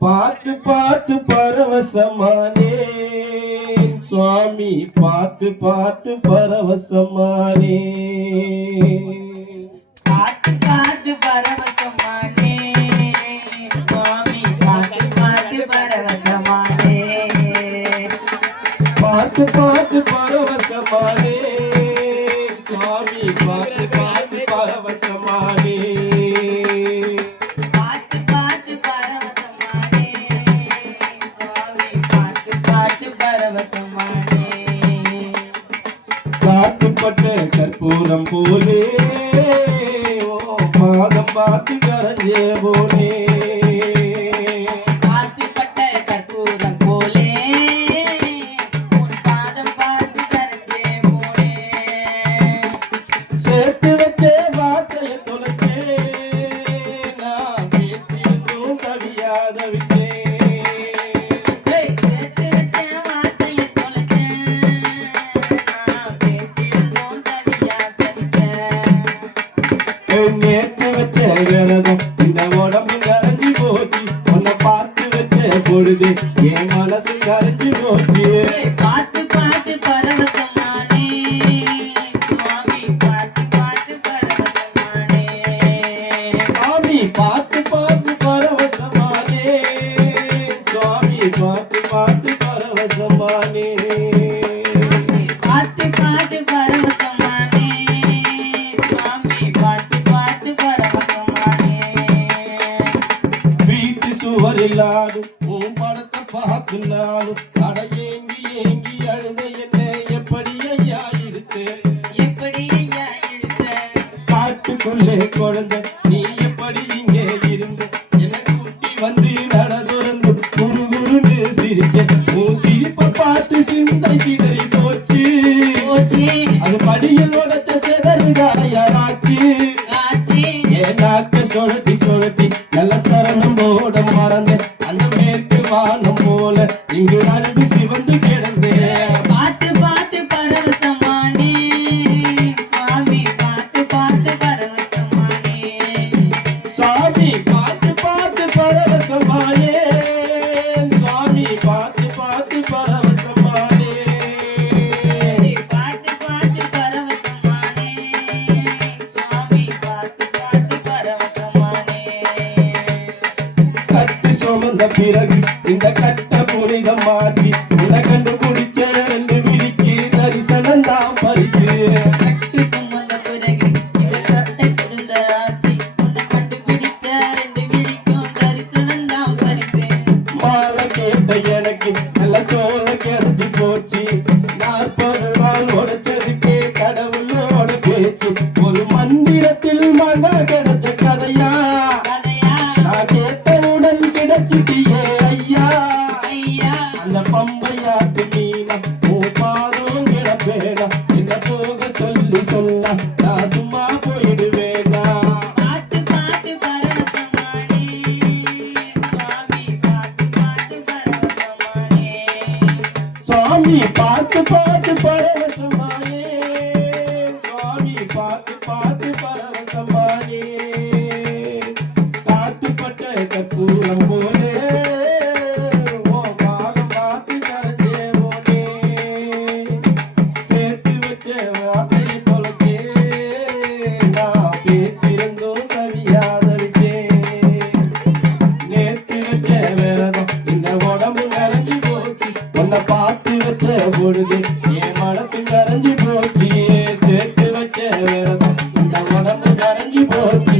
பார்த்து பார்த்து பரவசமானே சுவாமி, பார்த்து பார்த்து பரவசமானே, பார்த்து பார்த்து பரவசமானே சுவாமி, பார்த்து பார்த்து பரவசமானே, பார்த்து பார்த்து பரவசமானே சுவாமி, பார்த்து பார்த்து பரவசமானே, பார்த்து பார்த்து பரவசமானே சுவாமி, பார்த்து பார்த்து பரவசமானே, காத்துப்பட்ட கற்பூரம் போலே பாதம் பார்த்து கரைஞ்சே போலே, காத்துப்பட்ட கற்பூரம் போலே உன் பாதம் பார்த்து கரைஞ்சே போலே, சேர்த்து வச்சே வார்த்தையை தொலைச்சே நான் பேச்சிருந்தும் கவியாத விட்டேன், சேர்த்து வச்ச வார்த்தையை தொலைச்சேன், நான் பேச்சிருந்தோம் தனியா தனிச்சேன், நேற்று வச்ச விரதம் இந்த உடம்பு கரைஞ்சி போச்சு, உன்னை பார்த்து வச்ச பொழுது என் மனசு கரைஞ்சி போச்சு, பார்த்து பார்த்து பரவசமானே சுவாமி, பார்த்து பார்த்து பரவசமானே, சுவாமி பார்த்து பார்த்து பரவசமானே சுவாமி, பார்த்து பார்த்து பரவசமானே, பார்த்து பார்த்து பரவசமானே சுவாமி, பார்த்து பார்த்து பரவசமானே, வீட்டு சுவரில்லாடும் உன் படத்தை பார்க்குனாலும் அட ஏங்கி ஏங்கி அழுத என்ன எப்படி ஐயா இருக்கு, எப்படி ஐயா இழுத்த, காட்டுக்குள்ளே குழந்தை நீ எப்படி இங்கே இருந்த, என்னை கூட்டி வந்து நடந்துறந்து குரு குருன்னு சிரிச்ச, உன் சிரிப்பை பார்த்து சிந்தை சிதறி போச்சு, போச்சு அது படியில் உடைச்ச செதறுகாயாச்சு, ஆச்சு என் நாக்க சுழட்டி சுழட்டி நல்ல சரணம் போட மறந்தேன், அந்த மேற்கு வானம் போல இங்கு நன்கு சிவந்து கிடந்தேன், பார்த்து பார்த்து பரவசமானே சுவாமி, பார்த்து பார்த்து பரவசமானே, சுவாமி பார்த்து பார்த்து பரவசமானே சுவாமி, பார்த்து பார்த்து பரவசமானே, பார்த்து பார்த்து பரவசமானே சுவாமி, பார்த்து பார்த்து பரவசமானே, கட்டு சுமந்த பிறகு இந்த கட்ட புனிதம் மாற்றி உன்னை கண்டு குடிச்ச ரெண்டு விரிக்கு தரிசனம் தான் பரிசு, கட்டு சுமந்த பிறகு இந்த கட்டை கொடுந்த ஆட்சி, உன்னை கண்டுபிடிச்ச ரெண்டு விழிக்கும் தரிசனம் தான் பரிசு, மாலை கேட்ட எனக்கு நல்ல சோழ கிடைச்சு போச்சு, 40 நாள் உடைச்சதுக்கே கடவுளோட பேச்சு, ஒரு மந்திரத்தில் மன கிடைச்ச கதையா, கதையா நான் கேட்டவுடன் கிடைச்சிட்டியே ஐயா, ஐயா அந்த பம்பையாட்டு மீனா உன் பாதம் கிடப்பேனா, என்ன போக சொல்லி சொன்னா நான் சும்மா போயிடுவேனா, பார்த்து பார்த்து பரவசமானே சுவாமி, பார்த்து பார்த்து பரவசமானே, சுவாமி பார்த்து பார்த்து பரவசமானே சுவாமி, பார்த்து பார்த்து பரவசமானே, காத்துப்பட்ட கற்பூரம் போலே உன் பாதம் பார்த்து கரைஞ்சே போனே, சேர்த்து வச்ச வார்த்தையை தொலைச்சே நான் பேச்சிருந்தும் கவியாத விட்டேன், நேற்று வச்ச விரதம் இந்த உடம்பு கரைஞ்சி போச்சு, உன்னை பார்த்து வச்ச பொழுது என் மனசு கரைஞ்சி போச்சு, சேர்த்து வச்ச விரதம் இந்த உடம்பு கரைஞ்சி போச்சு.